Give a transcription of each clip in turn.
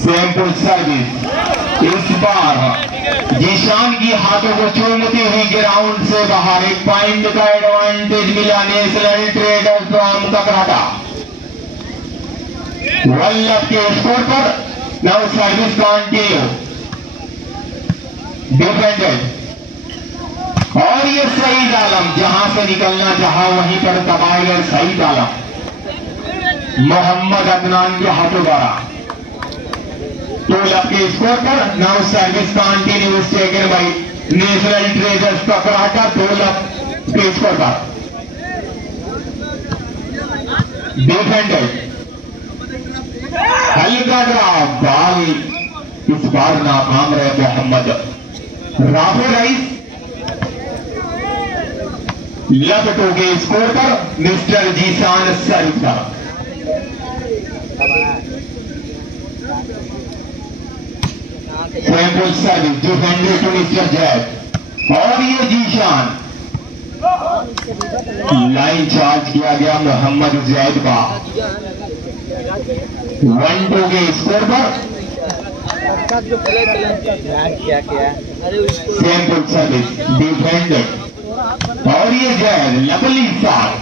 Sample service इस बार जीशान की हाथों को चूमती हुई ग्राउंड से बाहर। एक पॉइंट का एडवांटेज मिला नेशनल ट्रेडर्स फ्रॉम ककराटा। वल्लभ के स्कोर पर नाउ सर्विस कंटिन्यू डिफेंडेड और ये सईद आलम जहां से निकलना चाहा वहीं पर दबाए सईद आलम मोहम्मद अदनान के हाथों द्वारा। वल्लभ के स्कोर पर now service continue taken by national traders Kakrata. Vallabh के स्कोर पर डिफेंडेड हल्का बाल इस बार नाकाम रहे मोहम्मद राफे रईस। लपटों के स्कोर पर mister Zeeshan service sample service defended to mister Zaid और ये जीशान लाइन चार्ज किया गया मोहम्मद जैद का। 1-2 के स्कोर पर सैंपल सर्विस डिफेंडेड और ये जैद लवली शॉट।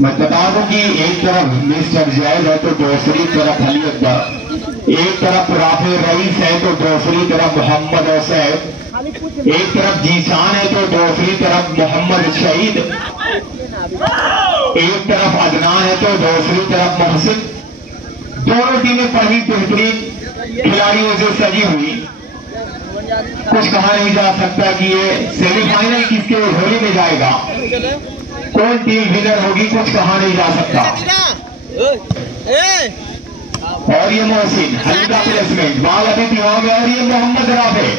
मैं बता दूं कि एक तरफ मिस्टर जैद है तो दूसरी तरफ अली अकबर, एक तरफ राफे रईस है तो दूसरी तरफ मोहम्मद हुसैन, एक तरफ जीशान है तो दूसरी तरफ मोहम्मद शहीद, एक तरफ अदनान है तो दूसरी तरफ मोहसिन। दोनों टीमें बड़ी बेहतरीन खिलाड़ियों से सजी हुई। कुछ कहा नहीं जा सकता कि ये सेमीफाइनल किसके झोली में जाएगा, कौन टीम विनर होगी, कुछ कहा नहीं जा सकता। और ये मोहसिन हल्का प्लेसमेंट बाल अभी भी होंगे और ये मोहम्मद राफे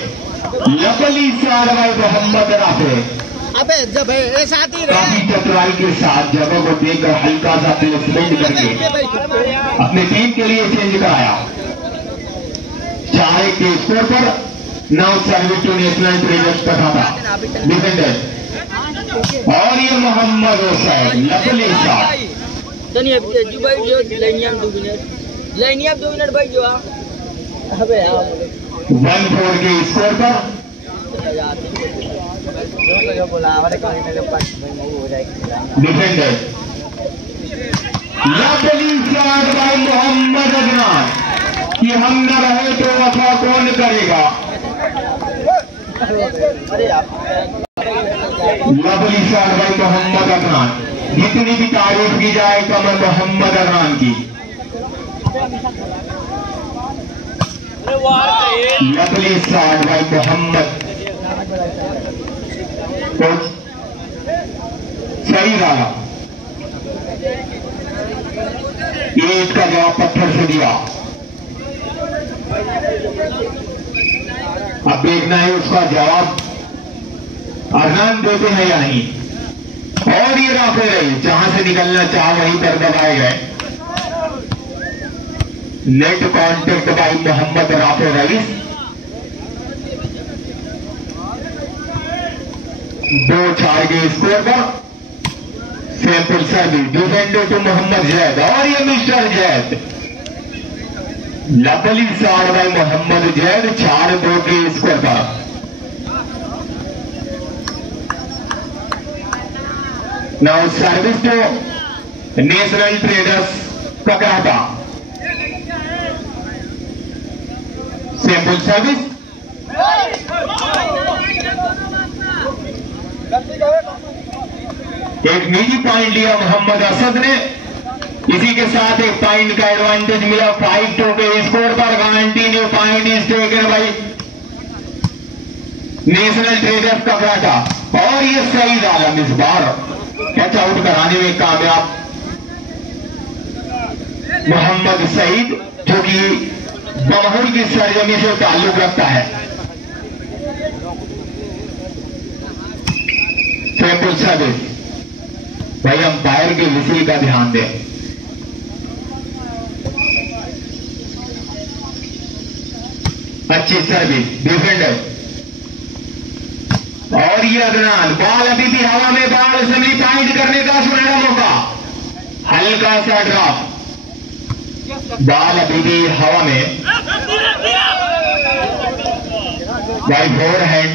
लकली सारवाई मोहम्मद राफे जब काफी चतुराई के साथ जगह को देखकर हल्का सा प्लेसमेंट करके अपने टीम के लिए चेंज कराया। 4-1 के स्कोर पर now service to national traders Kakrata defended और ये मोहम्मद हुसैन लकली शॉट। 1-4 के स्कोर पर defended lovely shot by Mohammad Adnan कि हम न रहे तो वफा कौन करेगा। Lovely shot by Mohammad Adnan. जितनी भी तारीफ की जाए कम मोहम्मद अदनान की। लवली शॉट बाय मोहम्मद सही डाला। ये इसका जवाब पत्थर से दिया। अब देखना है उसका जवाब अदनान देते हैं या नहीं। और ये राफे रही जहां से निकलना चाह वहीं पर दबाए गए। Net contact by Mohammad Rafe Rais. 2-4 के स्कोर पर simple service defended to Mohammad Zaid और ये mister Zaid lovely shot by Mohammad Zaid. 4-2 के स्कोर पर now service to national traders Kakrata simple service एक निजी पॉइंट लिया मोहम्मद असद ने। इसी के साथ एक पॉइंट का एडवांटेज मिला। 5-2 के स्कोर पर continue point is taken by national traders Kakrata और ये सईद आलम इस बार कैच आउट कराने में कामयाब। मोहम्मद सईद जो कि बमहुल की सरजमी से ताल्लुक रखता है। सैंपल सर्विस भाई अंपायर के विषय का ध्यान दें। अच्छी सर्विस डिफेंडर और ये अदनान बॉल अभी भी हवा में, बॉल असेंबली पॉइंट करने का सुनहरा मौका हल्का सा ड्रॉप, बॉल अभी भी हवा में, बाई फोर हैंड।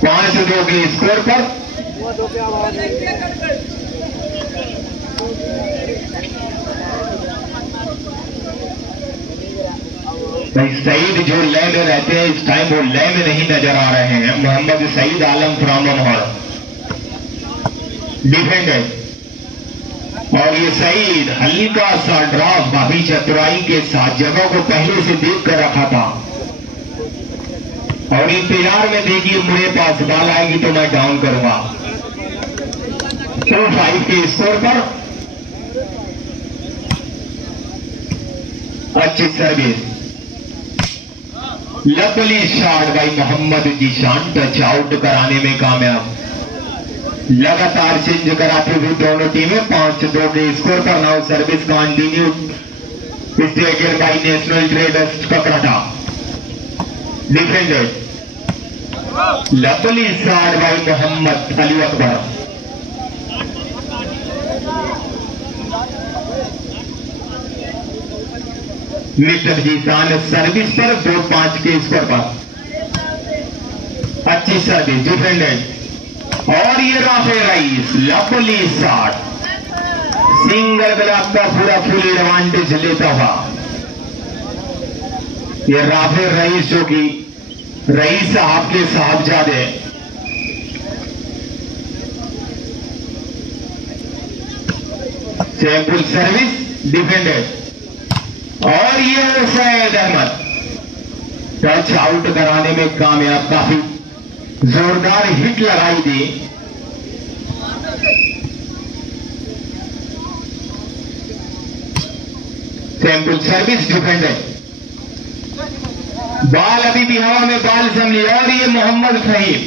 5-2 के स्कोर पर सईद जो लय में रहते हैं इस टाइम वो लय में नहीं नजर आ रहे हैं। मोहम्मद सईद आलम फ्रॉम मनोहर डिफेंडर, और ये सईद हल्का सा ड्रॉप भाभी चतुराई के साथ जगह को पहले से देख कर रखा था, और इंतजार में देखिए मेरे पास बॉल आएगी तो मैं डाउन करूंगा। 2-5 के स्कोर पर अच्छी service, lovely shot by Mohammad Zeeshan, touch out कराने में कामयाब। लगातार चेंज कराते हुए दोनों टीमें 5-2 के स्कोर पर। नाउ सर्विस कंटिन्यू स्टेकेड by national traders Kakrata defended, lovely shot by Mohammad Ali Akbar. Mister Zeeshan service पर 2-5 के स्कोर पर अच्छी सर्विस डिफेंडेड, और ये Rafel Rais lovely shot, single glove का पूरा फुल एडवांटेज लेता हुआ ये राफेल रईस, जो कि रईस साहब के साहबजादे सैम्पल सर्विस डिफेंडेड, और ये सैयद अहमद टच आउट कराने में कामयाब। काफी जोरदार हिट लगाई दी, सैम्पल सर्विस डिफेंडेड, बॉल अभी भी हवा में, बॉल संभली, और ये Mohammad Faheem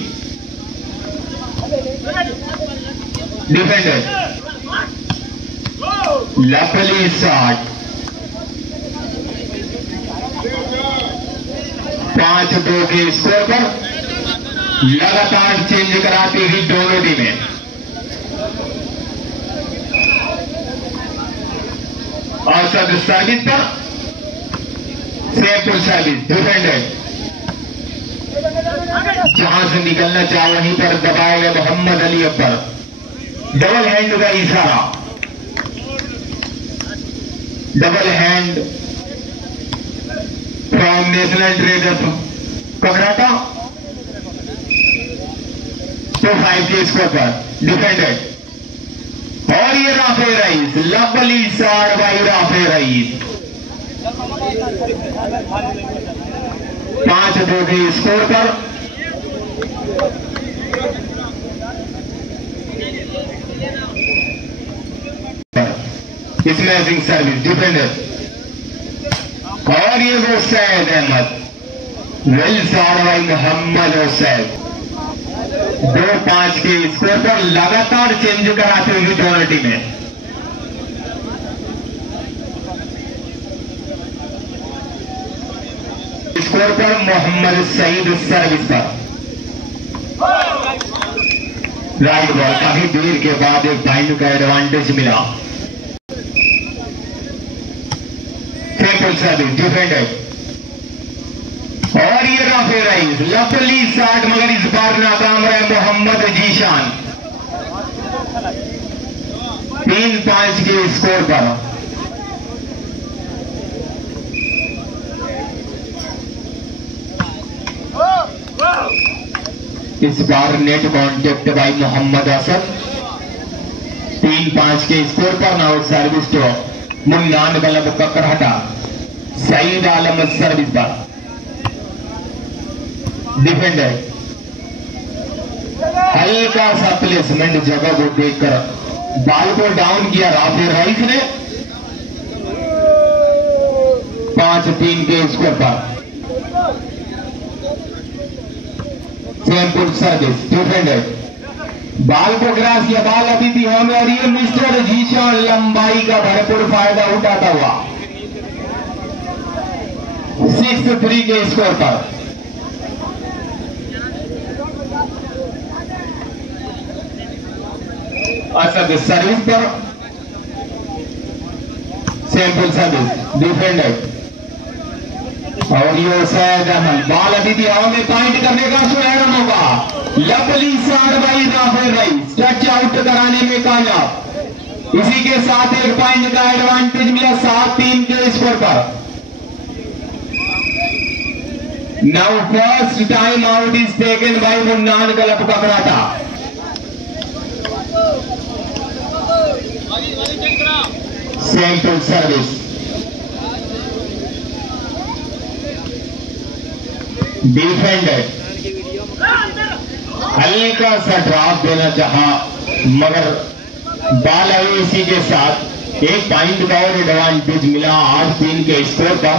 defended, lovely shot. 5-2 के स्कोर पर लगातार चेंज कराती हुई दोनों टीमें। और सर्विस पर सैम्पल सर्विस डिफेंडेड, जहां से निकलना चाहे वहीं पर दबाए गए मोहम्मद अली अकबर। डबल हैंड का इशारा, double hand from National traders Kakrata. 2-5 के स्कोर पर डिफेंडेड, और ये Rafel Rais lovely shot by Rafale Rais. 5-2 के स्कोर पर स्मैशिंग सर्विस डिफेंडेड, और ये वो Syed Ahmed well shot by Mohammad Hussain. 2-5 के स्कोर पर लगातार चेंज कराते हुए दोनों टीमें। स्कोर पर मोहम्मद सईद सर्विस पर राइट बॉल, काफी देर के बाद एक पॉइंट का एडवांटेज मिला। सैम्पल सर्विस डिफेंडेड, और ये राफेल रईस लवली शॉट, मगर इस बार नाकाम रहे मोहम्मद जीशान। 3-5 के स्कोर पर इस बार net contact by Mohammad Asad. 3-5 के स्कोर पर। Now service to Munnan Club Kakrata, Saeed Alam service पर डिफेंडर, हल्का सा प्लेसमेंट जगह को देखकर बॉल को डाउन किया राफेल रईस ने। 5-3 के स्कोर पर सैम्पल सर्विस डिफेंडर, बॉल को क्रॉस किया, बॉल अभी भी हमें, और ये मिस्टर जीशान लंबाई का भरपूर फायदा उठाता हुआ 6-3 के स्कोर पर। असद सर्विस पर, सैंपल सर्विस डिफेंडर। और ये सैयद अहमद, बॉल अभी भी हवा में, पॉइंट करने का सुनहरा मौका। Lovely shot by Rafale Rais, touch out कराने में कामयाब। इसी के साथ एक पॉइंट का एडवांटेज मिला 7-3 के स्कोर पर। Now first time out is taken by Munnan club Kakrata. Simple service defender, हल्का सा ड्रॉप देना चाहा मगर बॉल आई। इसी के साथ एक पॉइंट का और एडवांटेज मिला 8-3 के स्कोर पर।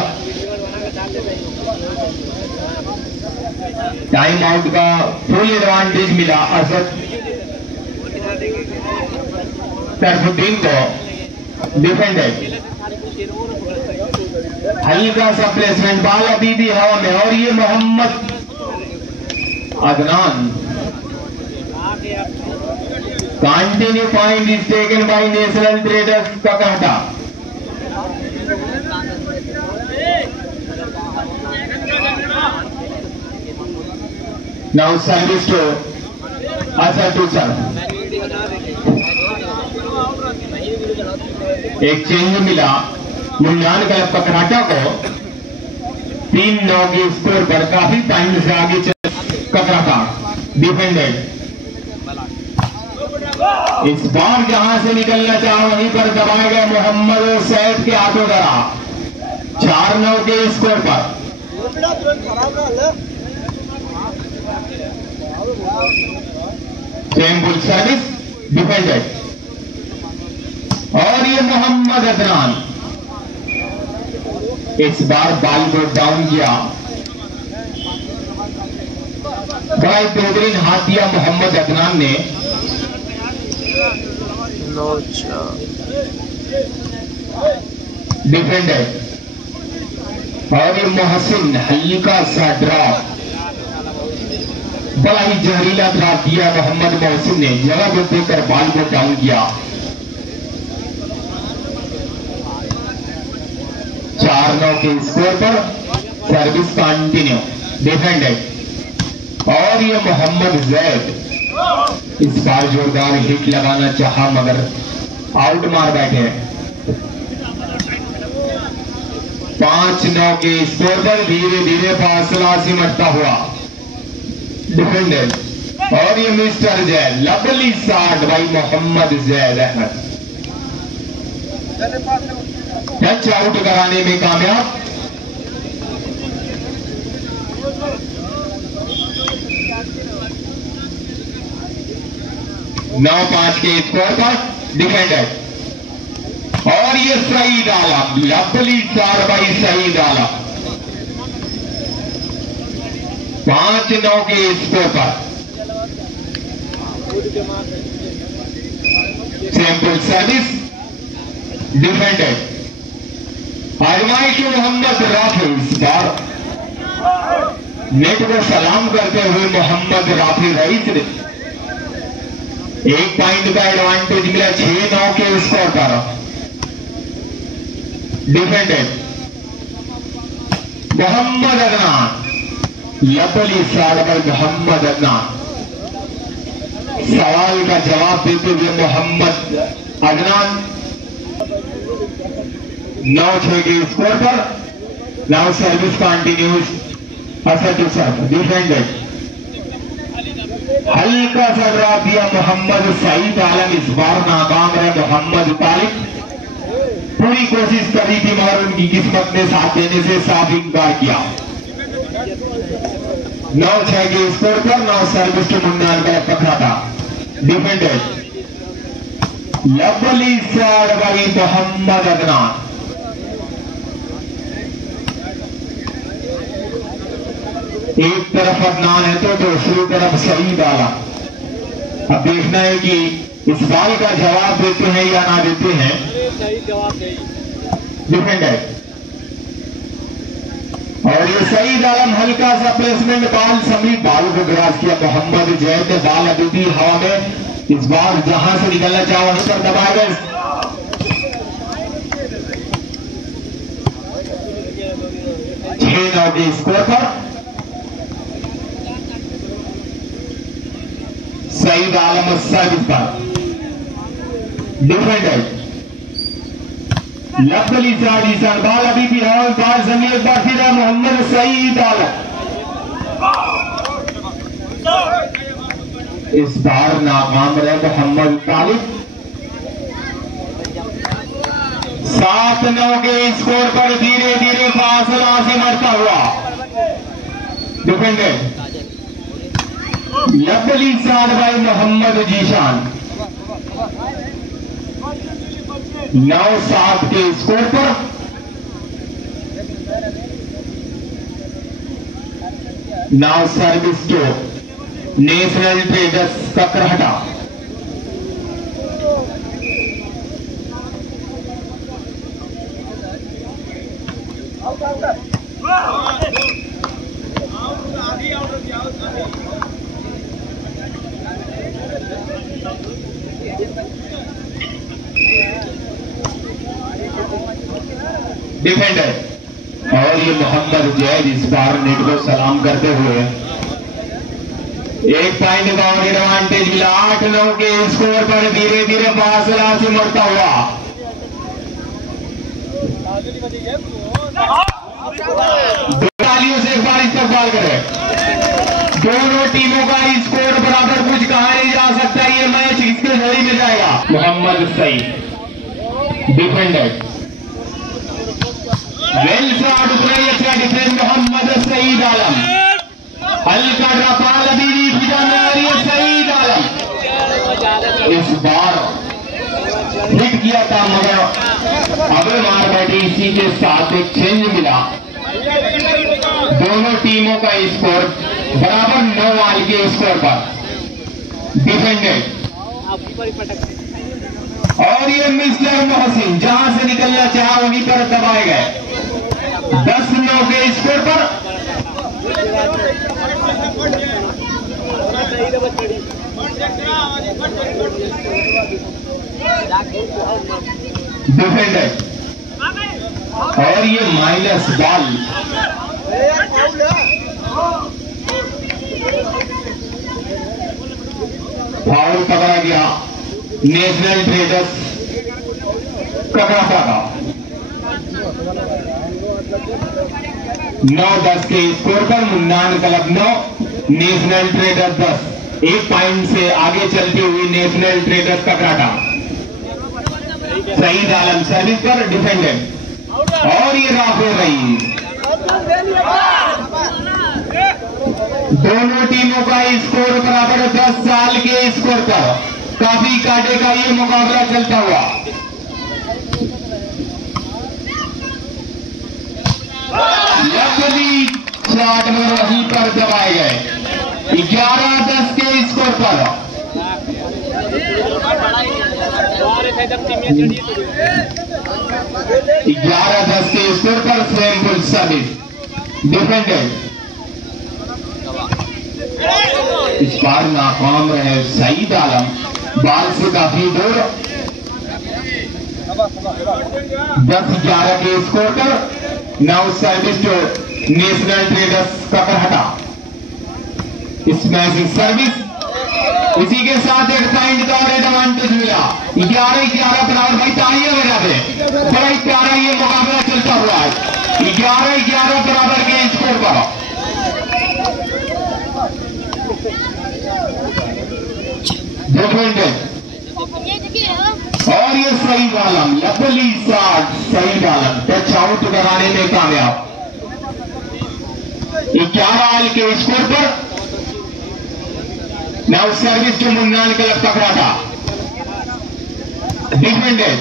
टाइम आउट का फुल एडवांटेज मिला असद तरफुद्दीन को। डिफेंडर, हल्का सा प्लेसमेंट, बॉल अभी भी हवा में। और ये Mohammad Adnan, continue point is taken by national traders Kakrata. Now service to Asad to serve. एक चेंज मिला मुन्नान क्लब ककराटा को। 3-9 के स्कोर पर काफी टाइम से आगे चल ककराटा। डिफेंडेड, इस बार जहां से निकलना चाहा वहीं पर दबाए गए मोहम्मद सैद के हाथों द्वारा। 4-9 के स्कोर पर। Simple service defended. और ये मोहम्मद अदनान इस बार बॉल को डाउन किया। बड़ा बेहतरीन हाथ दिया मोहम्मद अदनान ने। डिफेंडर, और ये मोहसिन, हल्का सा ड्रॉप, बड़ा ही जहरीला ड्रॉप दिया मोहम्मद मोहसिन ने। जगह को देकर बॉल को डाउन किया। 4-9 के स्कोर पर। Service continue defended. और ये मोहम्मद जैद इस बार जोरदार हिट लगाना चाहा मगर आउट मार बैठे। 5-9 के स्कोर पर धीरे धीरे फासला सिमटता हुआ। डिफेंडेड, और ये mister Zaid, lovely shot by Mohammad Zaid Ahmed. Touch out कराने में कामयाब। 9-5 के स्कोर पर। डिफेंडर, और ये Saeed Alam, lovely shot by Saeed आलम। 5-9 के स्कोर पर। Simple service defended. आजमाइश मोहम्मद राफी, इस बार नेट को सलाम करते हुए मोहम्मद राफी रईस ने एक पॉइंट का एडवांटेज मिला 6-9 के स्कोर पर। Defended, Mohammad Adnan, lovely shot by Mohammad Adnan. सवाल का जवाब देते हुए मोहम्मद अदनान 9-6 के स्कोर पर। Now service continues Asad to serve. Defended, हल्का सा ड्रॉप दिया मोहम्मद सईद आलम। इस बार नाकाम रहे मोहम्मद तालिब। पूरी कोशिश करी थी मगर उनकी किस्मत ने साथ देने से साफ इनकार किया। 9-6 के स्कोर पर। Now service to Munnan club Kakrata. Defended, lovely shot by Mohammad Adnan. एक तरफ अदनान है तो दूसरी तरफ सईद आलम। अब देखना है कि इस बॉल का जवाब देते हैं या ना देते हैं। डिफेंडर, और ये सईद आलम, हल्का सा प्लेसमेंट, बॉल समीप, बॉल को ग्रास किया मोहम्मद जैद ने। बॉल अभी भी हवा में। इस बार जहां से निकलना चाहो वहीं पर दबाए गए। 6-9 के स्कोर पर सईद आलम सर्विस पर डिफेंडर लफ्जली साजिशान बाल अभी भी है। बाल जमीन एक बार फिर मोहम्मद सईद आलम इस बार नाकाम रहे मोहम्मद तालिब। 7-9 के स्कोर पर धीरे धीरे फासला से बढ़ता हुआ डिफेंडर लफ्जली साद भाई मोहम्मद जीशान 9-7 के स्कोर पर now service to national traders Kakrata. Defender और ये मोहम्मद जैद इस बार नेट को सलाम करते हुए 1 पॉइंट का और एडवांटेज मिला। 8-9 के स्कोर पर धीरे धीरे फासला से बढ़ता हुआ तालियों से एक बार इस्तेमाल करें। दोनों टीमों का स्कोर बराबर कुछ कहा नहीं जा सकता। ये मैच किसके झोली में जाएगा। Mohammad Saeed defender well shot अच्छा डिफेंस मोहम्मद सईद आलम हल्का रफाल अभी भी फिजा में आ रही है। सईद आलम इस बार हिट किया था मगर अगर मार बैठी इसी के साथ एक चेंज मिला। दोनों टीमों का स्कोर बराबर 9 वाल के स्कोर पर डिफेंडेड और ये मिस्टर मोहसिन जहां से निकलना चाहा वहीं पर दबाए गए। 10-9 के स्कोर पर डिफेंडर और ये माइनस बॉल फाउल पकड़ा गया नेशनल ट्रेडर्स ककरहटा का। 9-10 के स्कोर पर Munnan club 9 national traders 10। 1 point से आगे चलती हुई national traders Kakarhata. Saeed Alam service पर डिफेंडेंट और ये राफेल रही। दोनों टीमों का स्कोर बराबर 10 साल के स्कोर पर काफी कांटे का ये मुकाबला चलता हुआ लफ्जली शॉट में वहीं पर दबाए गए। 11-10 के स्कोर पर 11-10 के स्कोर पर सैम्पल सर्विस डिफेंडेड इस बार नाकाम रहे सईद आलम बाल से काफी दूर। 10-11 के स्कोर पर now service to national traders Kakrahata. इस मैच की सर्विस इसी के साथ 1 पॉइंट का और एडवांटेज मिला। 11-11 बराबर भाई तालियां बजा दे। बड़ा ही प्यारा ये मुकाबला चलता हुआ है। 11-11 बराबर के स्कोर पर डिफेंडेड और ये Saeed Alam lovely shot Saeed Alam touch out कराने में कामयाब। 11 के स्कोर पर now service to Munnan club Kakrahata defended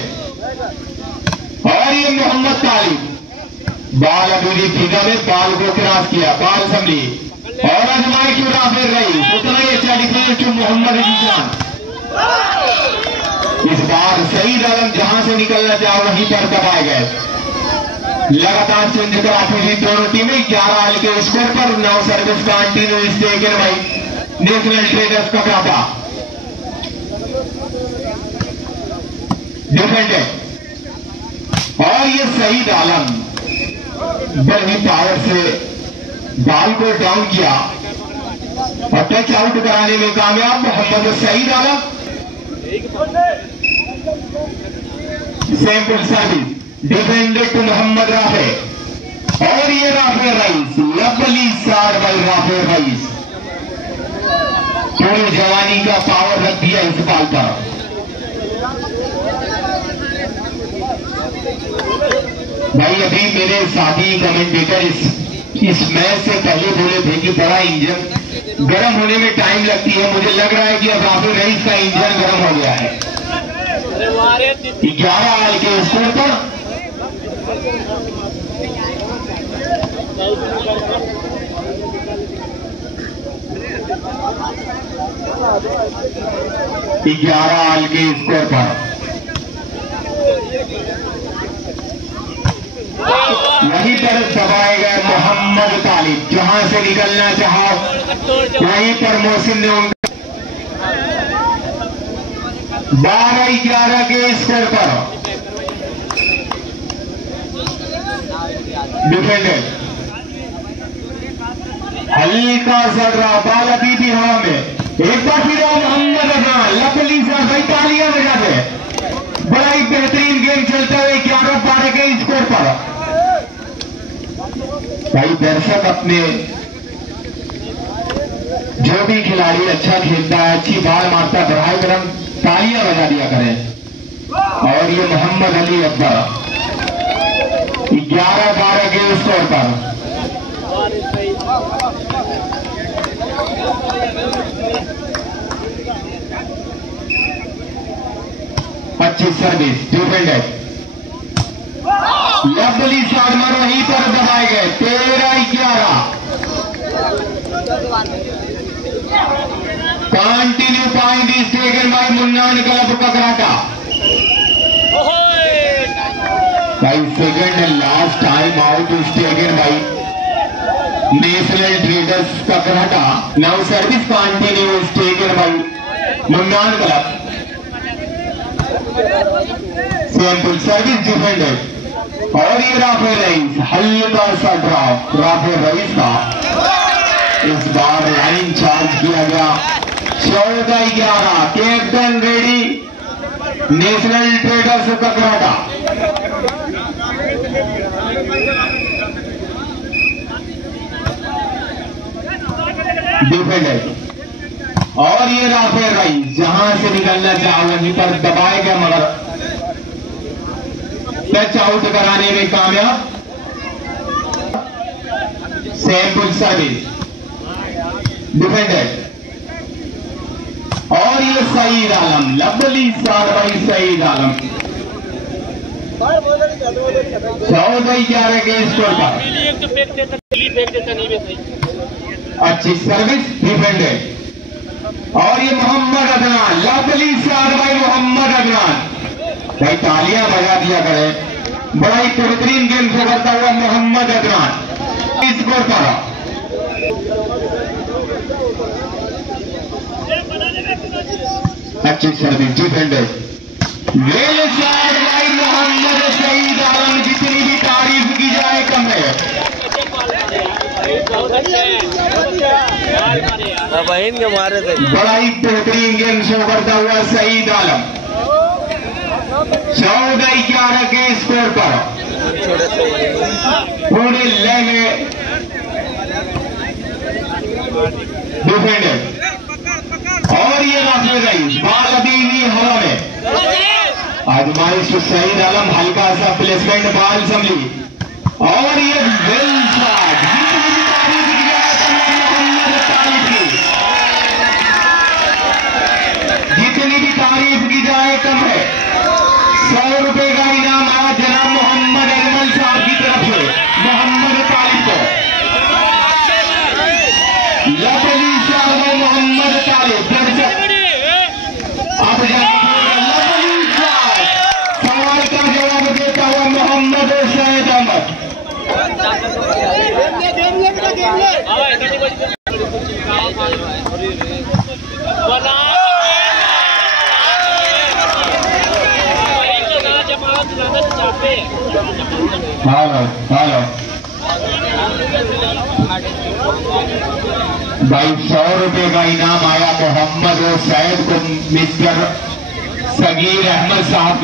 और ये मोहम्मद तालिब बाल अभी फिजा में बाल को क्रॉस किया। बाल संभली और अजमाई की राफेल रही। उतना ही अच्छा डिफेंस टू मोहम्मद जीशान। इस बार सईद आलम जहां से निकलना चाहा वहीं पर दबाए गए। लगातार चेंज कराती थी दोनों टीमें। 11 के स्कोर पर now service continue is taken by national traders Kakrahata. Defended, और ये शहीद आलम बड़ी पावर से बॉल को डाउन किया और टच आउट कराने में कामयाब Mohammad Shahid Alam. Sample service defended to Mohammad Rafe, और ये Rafe Rais, lovely shot by Rafe Rais, पूरी जवानी का पावर रख दिया इस बॉल पर। भाई अभी मेरे साथी कमेंटेटर इस मैच से पहले बोले थे कि बड़ा इंजन गर्म होने में टाइम लगती है। मुझे लग रहा है कि अब राफे रईस का इंजन गर्म हो गया है। 11 आल के स्कोर पर 11 आल के स्कोर पर वहीं पर दबाए गए मोहम्मद तालिब, जहां से निकलना चाहा वहीं पर मोहसिन ने 12-11 के स्कोर पर डिफेंडेड, हल्का सा रहा बॉल अभी भी हवा में। एक बार फिर मोहम्मद अदनान, लवली शॉट भाई, तालियां बजा दे। बड़ा ही बेहतरीन गेम चलता है 11-12 के स्कोर पर। भाई दर्शक अपने जो भी खिलाड़ी अच्छा खेलता है, अच्छी बॉल मारता है, बढ़ाई गरम तालियां बजा दिया करें। और ये मोहम्मद अली अकबर 11-12 के स्कोर पर 25 सर्विस डिफेंडेड, लवली शॉट मार वहीं पर दबाए गए। 13-11 continue point is taken by Munnan club Kakrata. भाई second and last time out is taken by national traders Kakrata. Now service continue is taken by Munnan club. Sample service defended, और ये Rafe rice, हल्का सा ड्रॉप राफे रईस का। इस बार लाइन चार्ज किया गया। 14-11 captain ready national traders Kakrata. Defended, और ये राफे रईस जहां से निकलना चाहा वहीं पर दबाए गए, मगर टच आउट कराने में कामयाब। सैंपल सर्विस डिफेंडेड, और ये Saeed Alam, lovely shot by Saeed Alam. 14-11 के स्कोर पर अच्छी सर्विस डिफेंडेड, और ये Mohammad Adnan, lovely shot by Mohammad Adnan. भाई तालियां बजा दिया करें। बड़ा ही बेहतरीन गेम से करता हुआ मोहम्मद अदनान स्कोर पर अच्छी service defended, well shot by Mohammad Saeed Alam. जितनी भी तारीफ की जाए कम है। बड़ा ही बेहतरीन गेम शो करता हुआ सईद आलम। 14-11 के स्कोर पर पूरे लेग डिफेंडेड, और ये राफे रईस, बॉल अभी भी हवा में। आजमाइश सईद आलम, हल्का सा प्लेसमेंट बॉल संभली, और ये वेल शॉट। जितनी भी तारीफ की जाए कम है। 100 रुपए का इनाम आया जनाब मोहम्मद अजमल साहब की तरफ से मोहम्मद तालिब को। लवली शॉट बाय मोहम्मद तालिब। अब लवली शॉट, सवाल का जवाब देता हुआ मोहम्मद शहीद अहमद। हेलो हेलो भाई 100 रुपए का इनाम आया मोहम्मद सैद को मिस्टर सगीर अहमद साहब